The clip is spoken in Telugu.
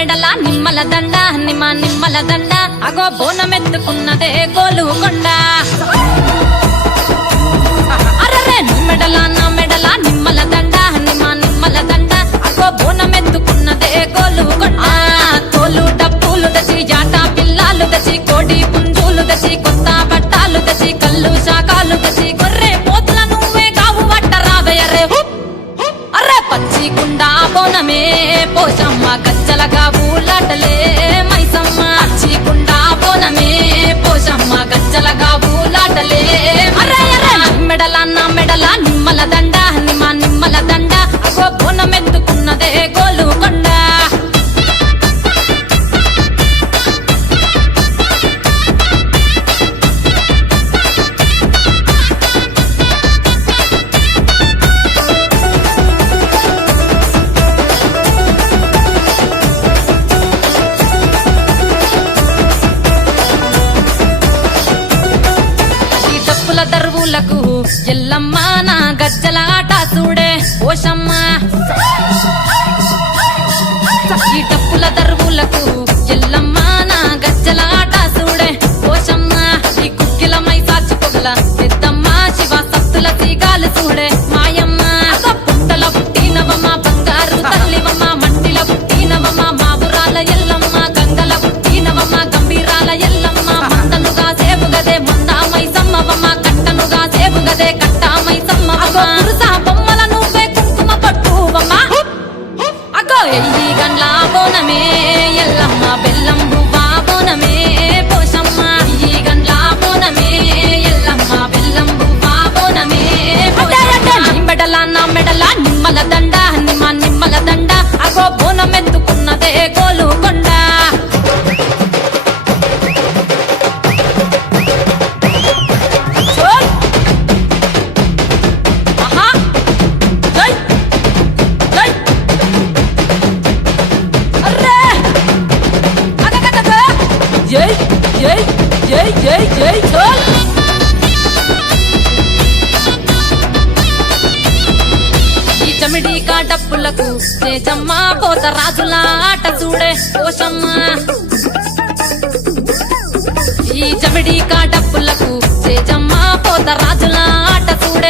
మెడల నిమ్మల దండ నిమ్మల దండ అగో బోనమెత్తుకున్నదే గోలుకొండ అరరే మెడల నా మెడల నిమ్మల దండ నిమ్మల దండ అగో బోనమెత్తుకున్నదే గోలుకొండ తోలు డప్పులు దచి జాట పిల్లాలు దచి కోడి పుంజులు దచి కొత్త బట్టాలు దచి కళ్ళు శాకాలు దచి గొర్రె పోతుల నువ్వే కావు వట్ట రావయ్యరే అరే పచ్చి కుండ బోనమే పోషమ్మ గజ్జలగా ఊలాటలే మైసమ్మ పచ్చి కుండ బోనమే పోషమ్మ గజ్జలగా ఊలాటలే అరే అరే మెడల నా మెడల నిమ్మల దండ నిమ్మల దండ అగో బోనమెత్తుకున్నదే గోలుకొండ దరువులకు ఎల్లమ్మ నా గజ్జల ఆట చూడే పోషమ్మ ఈ డప్పుల దరువులకు ఎల్లమ్మ నా గజ్జల ఆట చూడే పోషమ్మ ఈ కుక్కిల మై సాచి పొగల పెద్దమ్మ శివ సత్తుల తీగాలు చూడే మాయమ్మ పుట్టల పుట్టినవమ్మ బంగారు తల్లివమ్మ మంటిల పుట్టినవమ్మ మావురాల ఎల్లమ్మ గంగల పుట్టినవమ్మ గంభీరాల ఎల్లమ్మ మందనుగా సేపుగదే మందా మైసమ్మవమ్మ కట్టనుగా సేపుగదే కట్టామై సమ్మవమ్మ పురుసా బొమ్మల నువ్వే కుంకుమ పట్టువమ్మ అగో ఎయ్యి గండ్ల బోనమే ఎల్లమ్మ బెల్లం బువ్వా బోనమే పోషమ్మ ఈ గండ్ల బోనమే ఎల్లమ్మ బెల్లం బువ్వా బోనమే మెడల నా మెడల నిమ్మల దండ నిమ్మల దండ అగో బోనమెత్తుకున్నదే గోలుకొండ ఈ చమిడి డప్పులకు తేజమ్మ పోత రాజుల ఆట చూడే పోషమ్మ ఈ చమిడి డప్పులకు తేజమ్మ పోత రాజుల ఆట చూడే